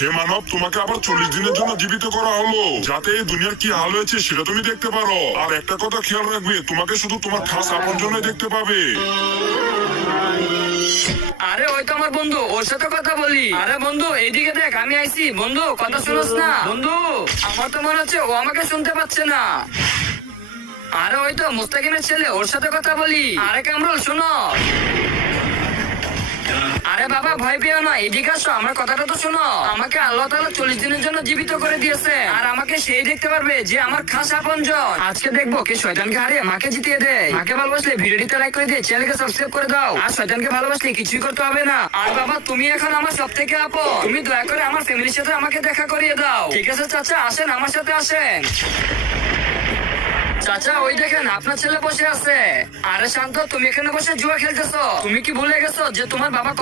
হে মানব, তোমাকে আবার 40 দিনের জন্য জীবিত করা হলো, যাতে এই দুনিয়ার কি হাল হয়েছে সেটা তুমি দেখতে পারো। আর একটা কথা খেয়াল রাখবে, তোমাকে শুধু তোমার খাস আপনজনই দেখতে পাবে। আরে ওই তো আমার বন্ধু, ওর সাথে কথা বলি। আরে বন্ধু এইদিকে দেখ, আমি আইছি। বন্ধু কথা শুনোস না? বন্ধু আমার তো মনে হচ্ছে ও আমাকে শুনতে পাচ্ছে না। আরে ওই তো মুস্তাকিমের ছেলে, ওর সাথে কথা বলি। আরে কামরুল শোনো। আরে বাবা ভয় পেও না, এদিকে আসো, আমার কথাটা তো শোনো। আমাকে আল্লাহ তাআলা 40 দিনের জন্য জীবিত করে দিয়েছে, আর আমাকে সেই দেখতে পারবে যে আমার খাস আপনজন। আজকে দেখবো কে শয়তানকে হারিয়ে মাকে জিতিয়ে দেয়। মাকে ভালোবাসলে ভিডিওটিতে লাইক করে দিয়ে চ্যানেলকে সাবস্ক্রাইব করে দাও। আর শয়তানকে ভালোবাসলে কিছুই করতে হবে না। আর বাবা তুমি এখন আমার সব থেকে আপন, তুমি দয়া করে আমার ফ্যামিলির সাথে আমাকে দেখা করিয়ে দাও। ঠিক আছে চাচা, আসেন আমার সাথে আসেন। চাচা ওই দেখেন আপনার ছেলে বসে আছে। আরে শান্ত, তুমি এখানে বসে জুয়া খেলতেছো? তুমি কি ভুলে গেছো যে তোমার বাবা